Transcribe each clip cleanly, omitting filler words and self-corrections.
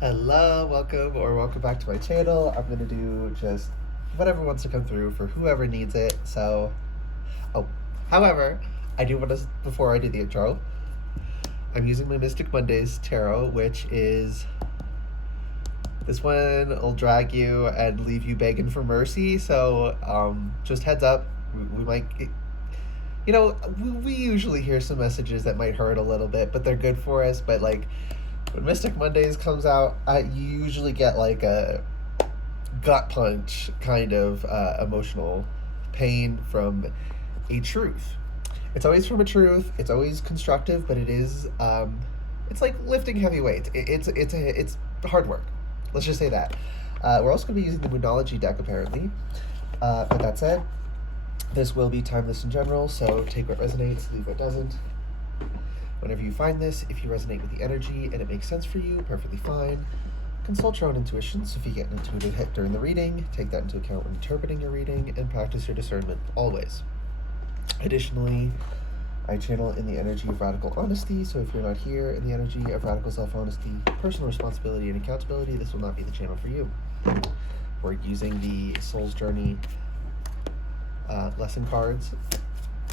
Hello, welcome back to my channel. I'm gonna do just whatever wants to come through for whoever needs it. Oh, however, I do want to, before I do the intro, I'm using my Mystic Mondays tarot, which is, this one will drag you and leave you begging for mercy. Just heads up, we might, we usually hear some messages that might hurt a little bit, but they're good for us. But like, when Mystic Mondays comes out, you usually get like a gut punch kind of emotional pain from a truth. It's always from a truth. It's always constructive, but it's like lifting heavy weights. It's hard work. Let's just say that. We're also going to be using the Moonology deck apparently. But that said, this will be timeless in general. So take what resonates, leave what doesn't. Whenever you find this, if you resonate with the energy and it makes sense for you, perfectly fine. Consult your own intuition, so if you get an intuitive hit during the reading, take that into account when interpreting your reading, and practice your discernment always. Additionally, I channel in the energy of radical honesty, so if you're not here in the energy of radical self-honesty, personal responsibility, and accountability, this will not be the channel for you. We're using the Soul's Journey lesson cards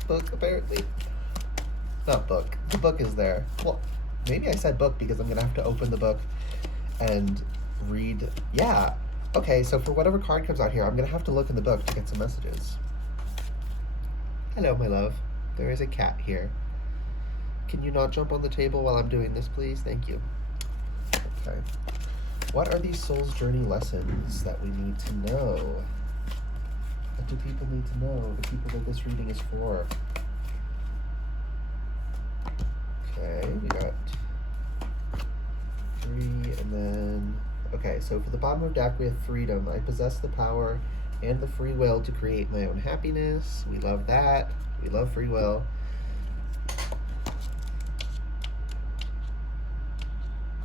book, apparently. Not book. The book is there. Well, maybe I said book because I'm going to have to open the book and read. Yeah. Okay, so for whatever card comes out here, I'm going to have to look in the book to get some messages. Hello, my love. There is a cat here. Can you not jump on the table while I'm doing this, please? Thank you. Okay. What are these Soul's Journey lessons that we need to know? What do people need to know? The people that this reading is for. Okay, we got 3, and then, okay, so for the bottom of the deck, we have freedom. I possess the power and the free will to create my own happiness. We love that. We love free will.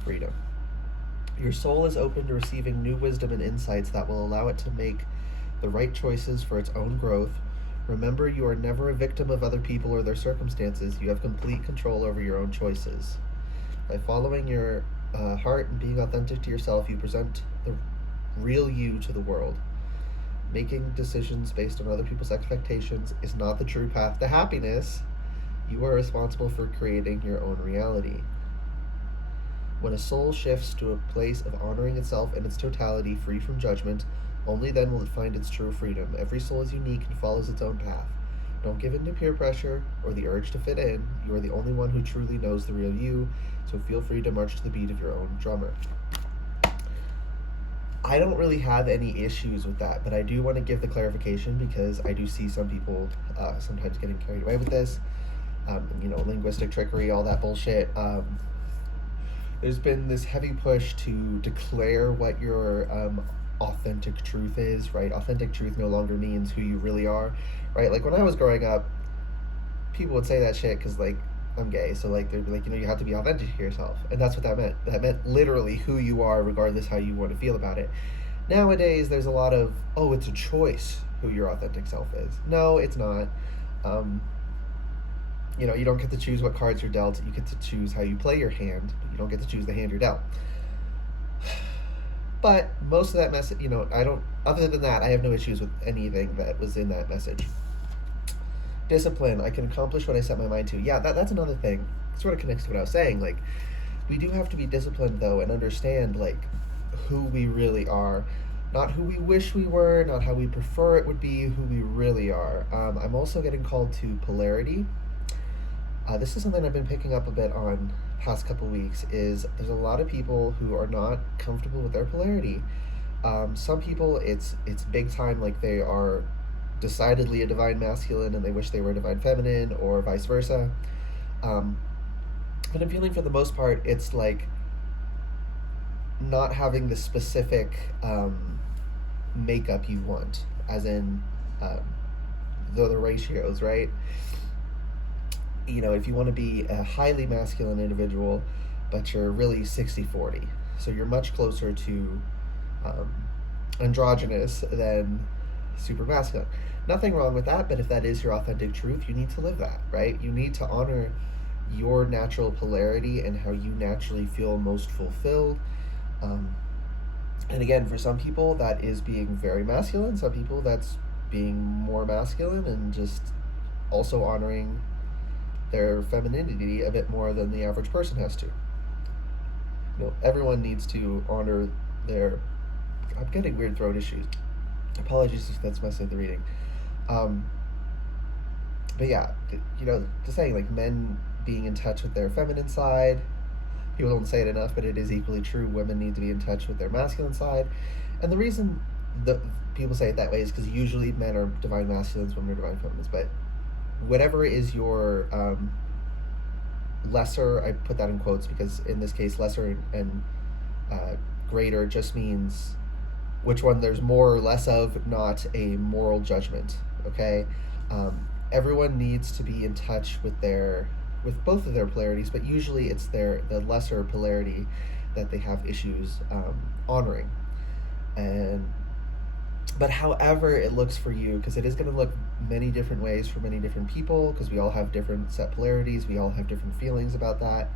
Freedom. Your soul is open to receiving new wisdom and insights that will allow it to make the right choices for its own growth. Remember, you are never a victim of other people or their circumstances. You have complete control over your own choices. By following your heart and being authentic to yourself, you present the real you to the world. Making decisions based on other people's expectations is not the true path to happiness. You are responsible for creating your own reality. When a soul shifts to a place of honoring itself in its totality, free from judgment, only then will it find its true freedom. Every soul is unique and follows its own path. Don't give in to peer pressure or the urge to fit in. You are the only one who truly knows the real you, so feel free to march to the beat of your own drummer. I don't really have any issues with that, but I do want to give the clarification because I do see some people sometimes getting carried away with this. Linguistic trickery, all that bullshit. There's been this heavy push to declare what your authentic truth is, right? Authentic truth no longer means who you really are, right? Like when I was growing up, people would say that shit because like I'm gay, so like they'd be like, you have to be authentic to yourself, and that's what that meant. That meant literally who you are, regardless how you want to feel about it. Nowadays, there's a lot of, oh, it's a choice who your authentic self is. No, it's not. You don't get to choose what cards you're dealt. You get to choose how you play your hand, but you don't get to choose the hand you're dealt. But most of that message, I don't, other than that, I have no issues with anything that was in that message. Discipline, I can accomplish what I set my mind to. Yeah, that's another thing. It sort of connects to what I was saying. Like, we do have to be disciplined, though, and understand, like, who we really are. Not who we wish we were, not how we prefer it would be, who we really are. I'm also getting called to polarity. This is something I've been picking up a bit on past couple weeks, is there's a lot of people who are not comfortable with their polarity. Some people, it's big time, like they are decidedly a divine masculine and they wish they were a divine feminine, or vice versa. But I'm feeling for the most part, it's like not having the specific makeup you want, as in the ratios, right? If you want to be a highly masculine individual, but you're really 60-40, so you're much closer to androgynous than super masculine. Nothing wrong with that, but if that is your authentic truth, you need to live that, right? You need to honor your natural polarity and how you naturally feel most fulfilled. Um, and again, for some people, that is being very masculine. Some people, that's being more masculine and just also honoring their femininity a bit more than the average person has to. Everyone needs to honor their. I'm getting weird throat issues. Apologies if that's messing with the reading. Um, but yeah, just saying, like, men being in touch with their feminine side. People don't say it enough, but it is equally true. Women need to be in touch with their masculine side, and the reason the people say it that way is because usually men are divine masculines, women are divine feminines. But whatever is your lesser, I put that in quotes because in this case, lesser and greater just means which one there's more or less of, not a moral judgment. Okay, everyone needs to be in touch with both of their polarities, but usually it's the lesser polarity that they have issues honoring. And but however it looks for you, because it is going to look many different ways for many different people, because we all have different set polarities, we all have different feelings about that,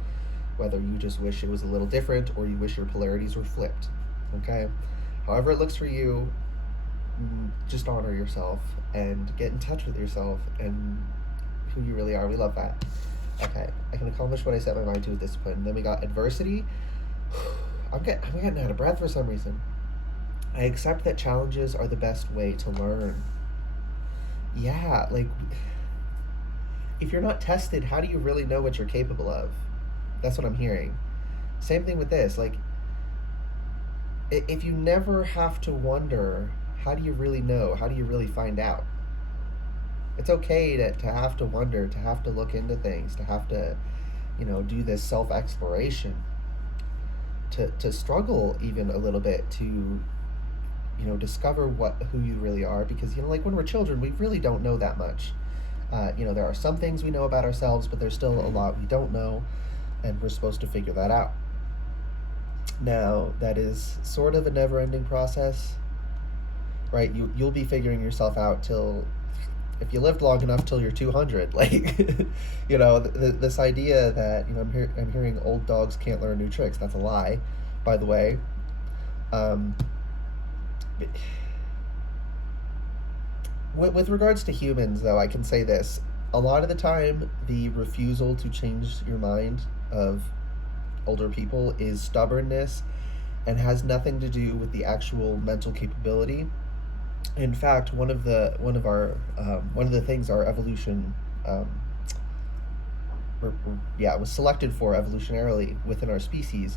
whether you just wish it was a little different or you wish your polarities were flipped. Okay, however it looks for you, just honor yourself and get in touch with yourself and who you really are. We love that. Okay, I can accomplish what I set my mind to with discipline. Then we got adversity. I'm getting out of breath for some reason. I accept that challenges are the best way to learn. Yeah, like, if you're not tested, how do you really know what you're capable of? That's what I'm hearing. Same thing with this. Like, if you never have to wonder, how do you really know? How do you really find out? It's okay to have to wonder, to have to look into things, to have to, do this self-exploration, to struggle even a little bit to, discover who you really are, because, like when we're children, we really don't know that much. There are some things we know about ourselves, but there's still a lot we don't know, and we're supposed to figure that out. Now, that is sort of a never-ending process, right? You'll be figuring yourself out till, if you lived long enough, till you're 200. Like, this idea that, I'm hearing old dogs can't learn new tricks. That's a lie, by the way. With regards to humans, though, I can say this. A lot of the time, the refusal to change your mind of older people is stubbornness and has nothing to do with the actual mental capability. In fact, one of the things our evolution was selected for evolutionarily within our species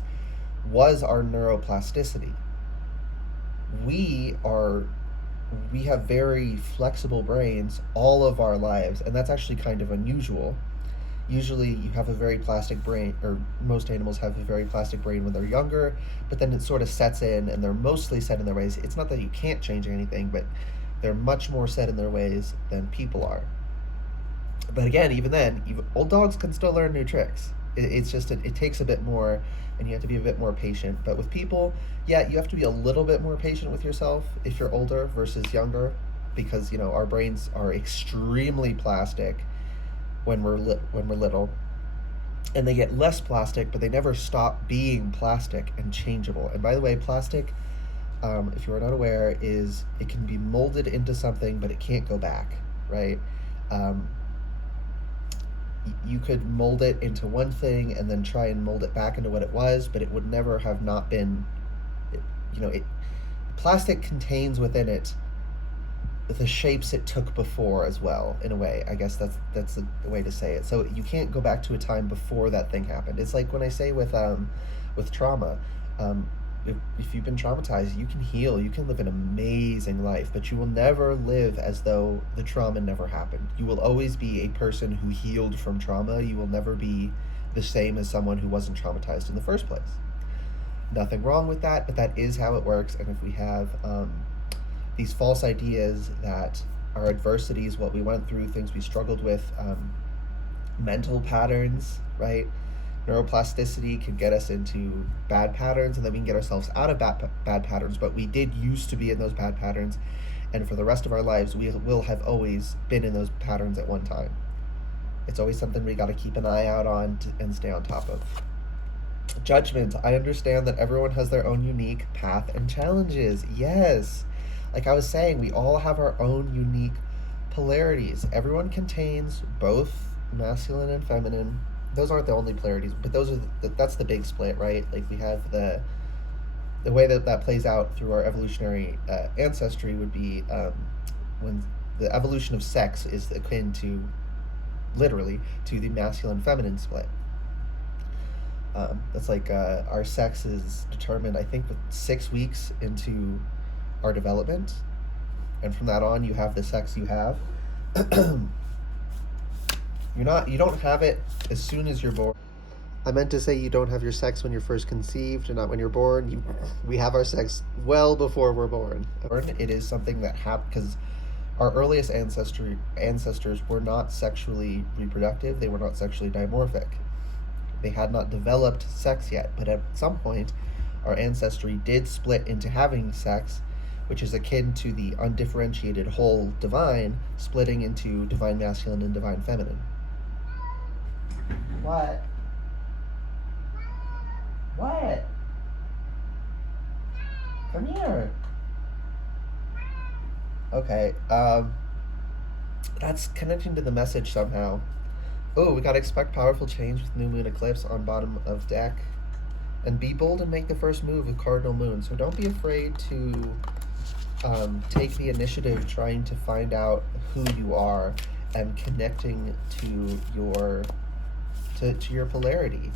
was our neuroplasticity. We have very flexible brains all of our lives, and that's actually kind of unusual. Usually you have a very plastic brain, or most animals have a very plastic brain when they're younger, but then it sort of sets in and they're mostly set in their ways. It's not that you can't change anything, but they're much more set in their ways than people are. But again, even then, old dogs can still learn new tricks. It's just, it takes a bit more, and you have to be a bit more patient. But with people, yeah, you have to be a little bit more patient with yourself if you're older versus younger, because, our brains are extremely plastic when we're little, and they get less plastic, but they never stop being plastic and changeable. And by the way, plastic, if you are not aware, is it can be molded into something, but it can't go back, right? You could mold it into one thing and then try and mold it back into what it was, but it would never have not been. Plastic contains within it the shapes it took before as well, in a way. I guess that's the way to say it. So you can't go back to a time before that thing happened. It's like when I say with trauma, if you've been traumatized, you can heal, you can live an amazing life, but you will never live as though the trauma never happened. You will always be a person who healed from trauma. You will never be the same as someone who wasn't traumatized in the first place. Nothing wrong with that, but that is how it works. And if we have these false ideas that our adversities, what we went through, things we struggled with, mental patterns, right? Neuroplasticity can get us into bad patterns, and then we can get ourselves out of bad patterns, but we did used to be in those bad patterns, and for the rest of our lives, we will have always been in those patterns at one time. It's always something we got to keep an eye out on and stay on top of. Judgment. I understand that everyone has their own unique path and challenges. Yes. Like I was saying, we all have our own unique polarities. Everyone contains both masculine and feminine. Those aren't the only polarities, but those are that's the big split, right? Like we have the way that that plays out through our evolutionary ancestry would be when the evolution of sex is akin to, literally, to the masculine feminine split. That's like our sex is determined, I think, with 6 weeks into our development, and from that on, you have the sex you have. You don't have it as soon as you're born. I meant to say you don't have your sex when you're first conceived and not when you're born. We have our sex well before we're born. It is something that happened because our earliest ancestors were not sexually reproductive. They were not sexually dimorphic. They had not developed sex yet, but at some point, our ancestry did split into having sex, which is akin to the undifferentiated whole divine splitting into divine masculine and divine feminine. What? What? Come here. Okay, that's connecting to the message somehow. Oh, we gotta expect powerful change with new moon eclipse on bottom of deck. And be bold and make the first move with cardinal moon. So don't be afraid to take the initiative trying to find out who you are and connecting to your polarity.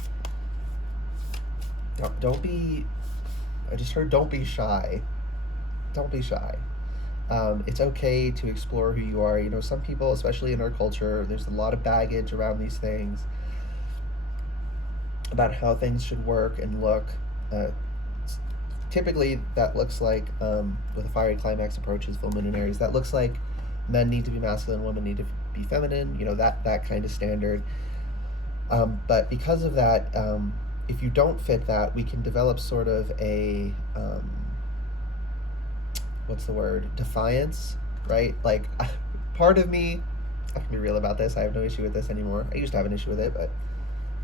Don't be, I just heard don't be shy. Don't be shy. It's okay to explore who you are. You know, some people, especially in our culture, there's a lot of baggage around these things about how things should work and look. Typically, that looks like, with a fiery climax approaches, full moon and Aries, that looks like men need to be masculine, women need to be feminine, you know, that kind of standard. But because of that, if you don't fit that, we can develop sort of a, what's the word? Defiance, right? Like, part of me, I can be real about this, I have no issue with this anymore. I used to have an issue with it, but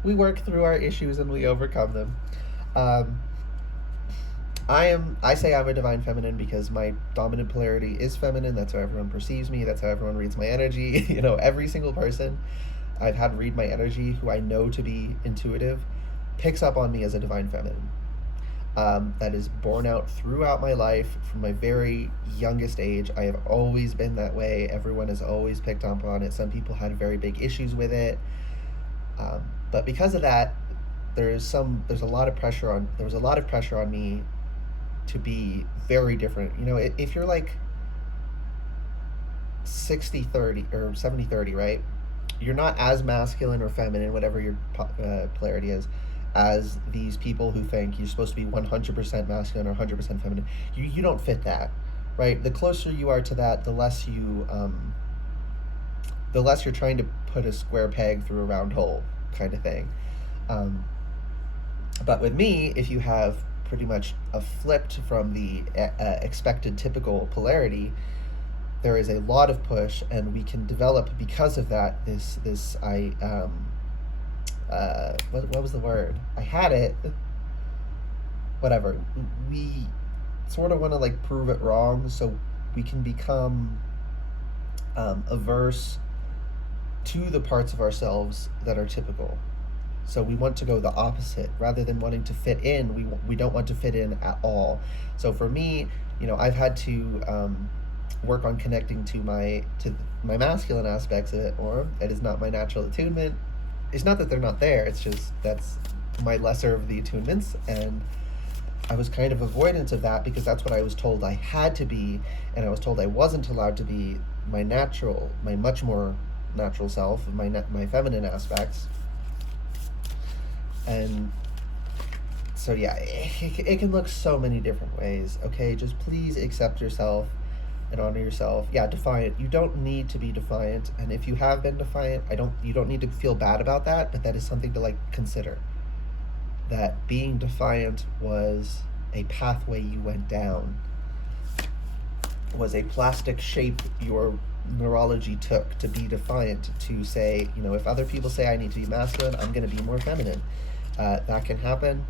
we work through our issues and we overcome them. I say I'm a divine feminine because my dominant polarity is feminine. That's how everyone perceives me. That's how everyone reads my energy. You know, every single person I've had read my energy who I know to be intuitive picks up on me as a divine feminine. That is borne out throughout my life from my very youngest age. I have always been that way. Everyone has always picked up on it. Some people had very big issues with it. But because of that, there was a lot of pressure on me to be very different. You know, if you're like 60-30 or 70-30, right? You're not as masculine or feminine, whatever your polarity is, as these people who think you're supposed to be 100% masculine or 100% feminine. You don't fit that, right? The closer you are to that, the less you're trying to put a square peg through a round hole, kind of thing. But with me, if you have pretty much a flipped from the expected typical polarity, there is a lot of push, and we can develop because of that. What was the word? I had it. Whatever. We sort of want to like prove it wrong, so we can become averse to the parts of ourselves that are typical. So we want to go the opposite rather than wanting to fit in. We don't want to fit in at all. So for me, you know, I've had to work on connecting to my masculine aspects of it more. It is not my natural attunement. It's not that they're not there. It's just that's my lesser of the attunements, and I was kind of avoidant of that because that's what I was told I had to be, and I was told I wasn't allowed to be my much more natural self, my feminine aspects. And so yeah, it can look so many different ways. Okay, just please accept yourself and honor yourself. Yeah, defiant. You don't need to be defiant, and if you have been defiant, you don't need to feel bad about that, but that is something to like consider. That being defiant was a pathway you went down, was a plastic shape your neurology took to be defiant, to say, you know, if other people say I need to be masculine, I'm going to be more feminine. that can happen.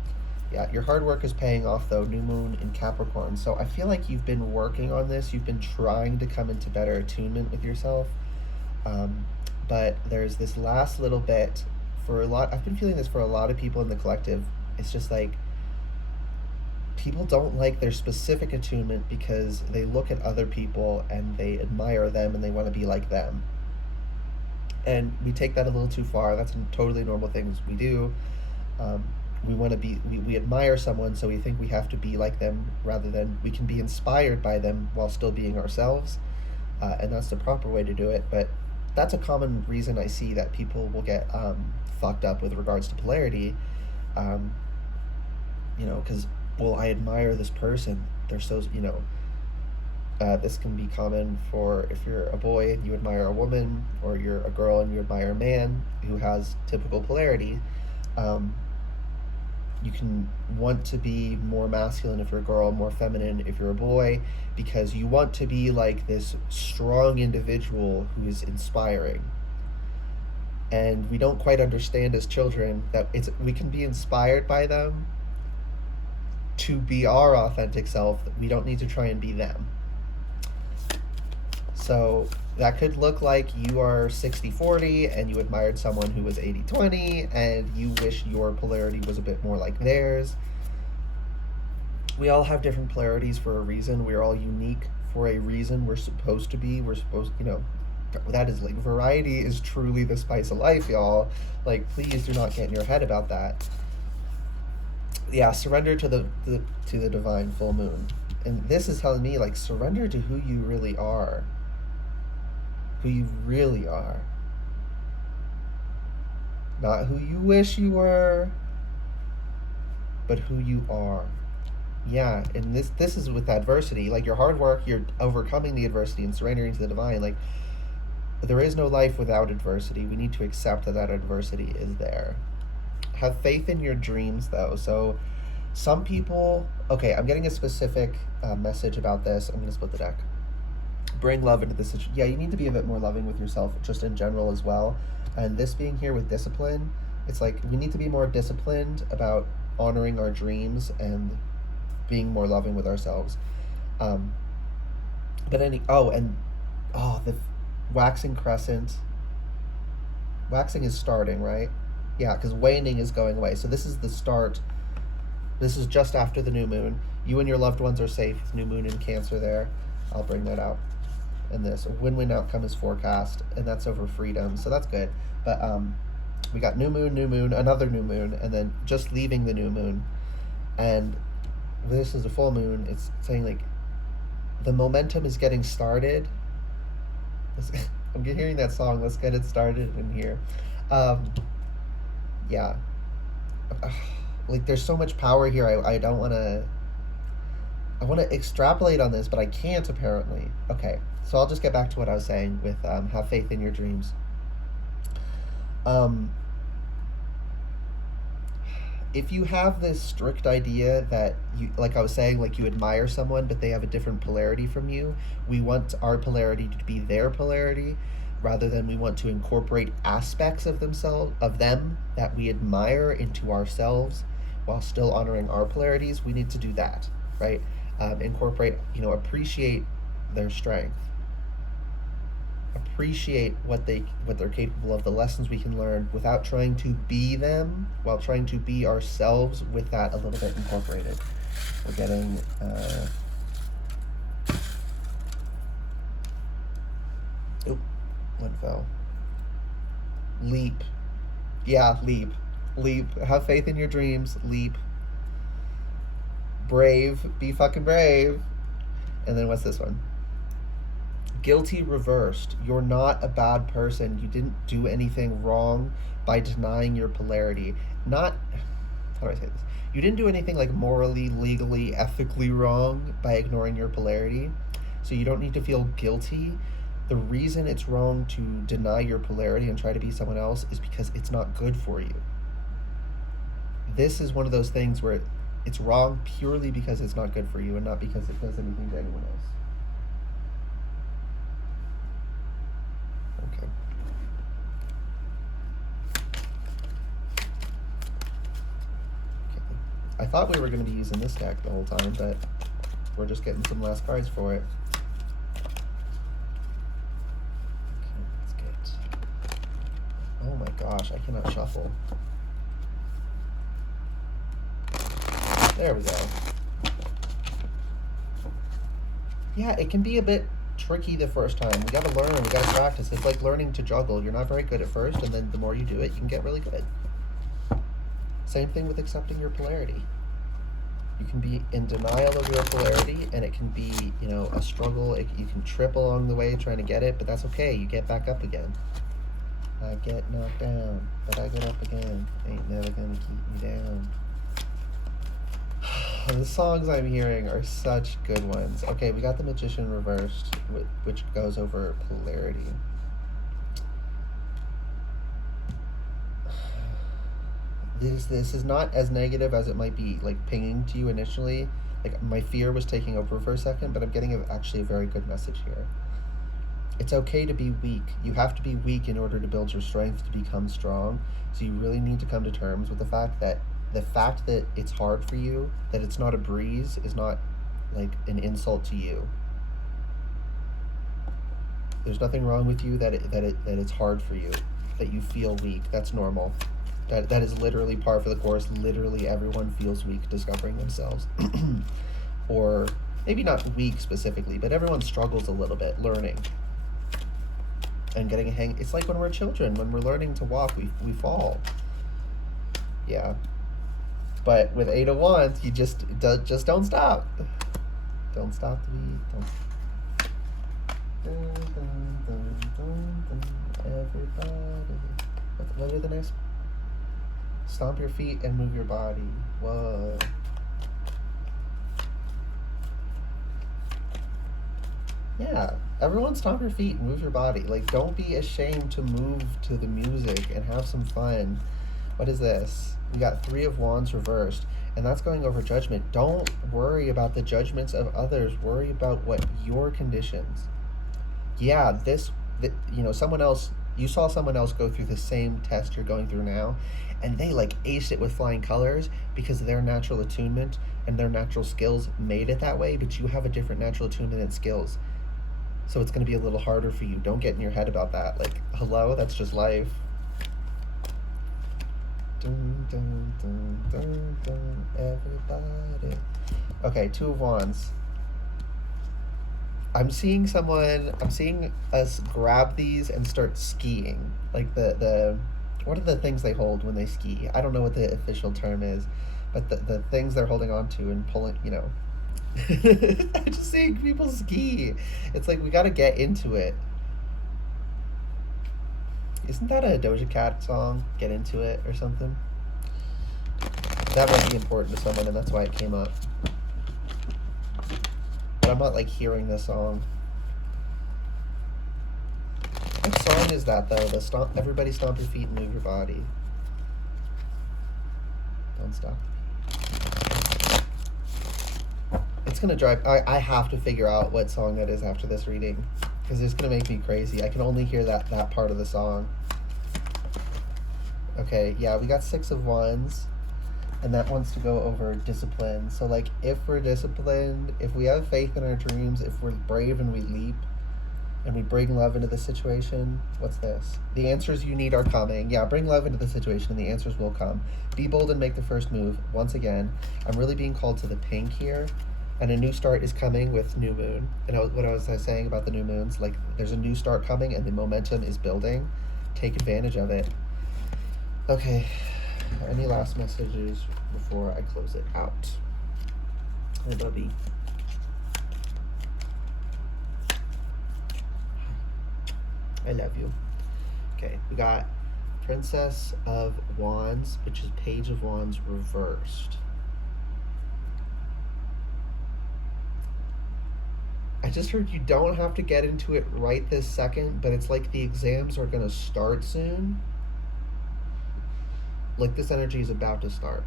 Yeah, your hard work is paying off though. New moon in Capricorn. So I feel like you've been working on this. You've been trying to come into better attunement with yourself. Um, but there's this last little bit for a lot. I've been feeling this for a lot of people in the collective. It's just like people don't like their specific attunement because they look at other people and they admire them and they want to be like them. And we take that a little too far. That's a totally normal things we do. Um, we want to be, we admire someone, so we think we have to be like them rather than we can be inspired by them while still being ourselves. And that's the proper way to do it. But that's a common reason I see that people will get fucked up with regards to polarity. Um, because, well, I admire this person. They're so, this can be common for if you're a boy and you admire a woman, or you're a girl and you admire a man who has typical polarity. You can want to be more masculine if you're a girl, more feminine if you're a boy, because you want to be like this strong individual who is inspiring. And we don't quite understand as children that we can be inspired by them to be our authentic self. We don't need to try and be them. So that could look like you are 60-40 and you admired someone who was 80-20 and you wish your polarity was a bit more like theirs. We all have different polarities for a reason. We're all unique for a reason. We're supposed, that is like, variety is truly the spice of life, y'all. Like, please do not get in your head about that. Yeah, surrender to the divine full moon. And this is telling me, like, surrender to who you really are. Who you really are. Not who you wish you were, but who you are. Yeah, and this is with adversity. Like, your hard work, you're overcoming the adversity and surrendering to the divine. Like, there is no life without adversity. We need to accept that adversity is there. Have faith in your dreams, though. So some people, okay, I'm getting a specific message about this. I'm going to split the deck. Bring love into this situation. Yeah, you need to be a bit more loving with yourself just in general as well. And this being here with discipline, it's like we need to be more disciplined about honoring our dreams and being more loving with ourselves. The waxing crescent. Waxing is starting, right? Yeah, because waning is going away. So this is the start. This is just after the new moon. You and your loved ones are safe. New moon in Cancer there. I'll bring that out. And this win-win outcome is forecast, and that's over freedom. So that's good. But we got new moon, another new moon, and then just leaving the new moon. And this is a full moon. It's saying, like, the momentum is getting started. I'm hearing that song, Let's Get It Started, in here. Yeah. Like, there's so much power here. I don't want to... I want to extrapolate on this, but I can't, apparently. Okay, so I'll just get back to what I was saying with have faith in your dreams. If you have this strict idea that you, like I was saying, like you admire someone, but they have a different polarity from you, we want our polarity to be their polarity, rather than we want to incorporate aspects of them that we admire into ourselves while still honoring our polarities. We need to do that, right? Incorporate, appreciate their strength, appreciate what they're capable of, the lessons we can learn, without trying to be them, while trying to be ourselves with that a little bit incorporated. We're getting one fell. Leap. Yeah, leap. Have faith in your dreams. Leap. Brave. Be fucking brave. And then what's this one? Guilty reversed. You're not a bad person. You didn't do anything wrong by denying your polarity. How do I say this? You didn't do anything like morally, legally, ethically wrong by ignoring your polarity. So you don't need to feel guilty. The reason it's wrong to deny your polarity and try to be someone else is because it's not good for you. This is one of those things where it's wrong purely because it's not good for you and not because it does anything to anyone else. Okay. thought we were going to be using this deck the whole time, but we're just getting some last cards for it. Okay, let's get... Oh my gosh, I cannot shuffle. There we go. Yeah, it can be a bit tricky the first time. We gotta learn, we gotta practice. It's like learning to juggle. You're not very good at first, and then the more you do it, you can get really good. Same thing with accepting your polarity. You can be in denial of your polarity, and it can be, you know, a struggle. You can trip along the way trying to get it, but that's okay. You get back up again. I get knocked down, but I get up again. Ain't never gonna keep me down. The songs I'm hearing are such good ones. Okay, we got the Magician reversed, which goes over polarity. This is not as negative as it might be, like, pinging to you initially. Like, my fear was taking over for a second, but I'm getting actually a very good message here. It's okay to be weak. You have to be weak in order to build your strength to become strong. So you really need to come to terms with the fact that it's hard for you, that it's not a breeze, is not like an insult to you. There's nothing wrong with you that it's hard for you, that you feel weak. That's normal. That is literally par for the course. Literally everyone feels weak discovering themselves. Or maybe not weak specifically, but everyone struggles a little bit learning and getting a hang. It's like when we're children, when we're learning to walk, we fall. Yeah. But with 8 of Wands, you just don't stop. Don't stop the beat. Everybody. What are the next? Stomp your feet and move your body. Whoa. Yeah, everyone stomp your feet and move your body. Like, don't be ashamed to move to the music and have some fun. What is this? We got 3 of Wands reversed, and that's going over judgment. Don't worry about the judgments of others. Worry about what your conditions. Yeah, you know, someone else, you saw someone else go through the same test you're going through now, and they like aced it with flying colors because their natural attunement and their natural skills made it that way, but you have a different natural attunement and skills. So it's going to be a little harder for you. Don't get in your head about that. Like, hello, that's just life. Dun, dun, dun, dun, dun, everybody. Okay, 2 of Wands. I'm seeing us grab these and start skiing. Like what are the things they hold when they ski? I don't know what the official term is, but the things they're holding on to and pulling, you know. I'm just seeing people ski. It's like, we gotta get into it. Isn't that a Doja Cat song? Get into it or something? That might be important to someone, and that's why it came up. But I'm not like hearing this song. What song is that though? The stomp, everybody stomp your feet and move your body. Don't stop. It's gonna drive. I have to figure out what song that is after this reading, because it's gonna make me crazy. I can only hear that part of the song. Okay, yeah, we got 6 of Wands, and that wants to go over discipline. So, like, if we're disciplined, if we have faith in our dreams, if we're brave and we leap, and we bring love into the situation, what's this? The answers you need are coming. Yeah, bring love into the situation, and the answers will come. Be bold and make the first move. Once again, I'm really being called to the pink here, and a new start is coming with new moon. And what I was saying about the new moons, like, there's a new start coming, and the momentum is building. Take advantage of it. Okay, any last messages before I close it out? Hey, Bubby. I love you. Okay, we got Princess of Wands, which is Page of Wands reversed. I just heard you don't have to get into it right this second, but it's like the exams are going to start soon. Like, this energy is about to start.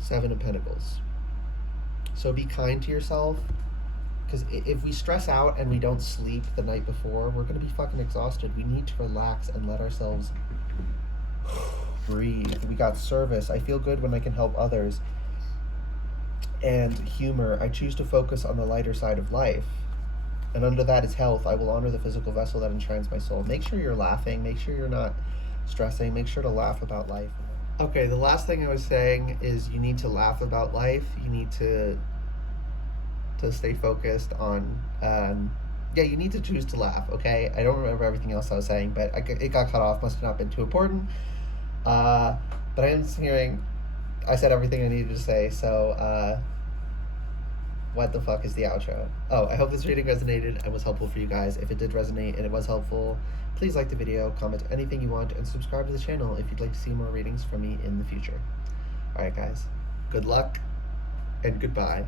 7 of Pentacles. So be kind to yourself, because if we stress out and we don't sleep the night before, we're going to be fucking exhausted. We need to relax and let ourselves breathe. We got service. I feel good when I can help others. And humor. I choose to focus on the lighter side of life. And under that is health. I will honor the physical vessel that enshrines my soul. Make sure you're laughing. Make sure you're not stressing. Make sure to laugh about life. Okay, the last thing I was saying is you need to laugh about life. You need to stay focused on. Yeah, you need to choose to laugh. Okay, I don't remember everything else I was saying, but it got cut off. Must have not been too important. But I am hearing. I said everything I needed to say. So. What the fuck is the outro? Oh, I hope this reading resonated and was helpful for you guys. If it did resonate and it was helpful, please like the video, comment anything you want, and subscribe to the channel if you'd like to see more readings from me in the future. Alright guys, good luck and goodbye.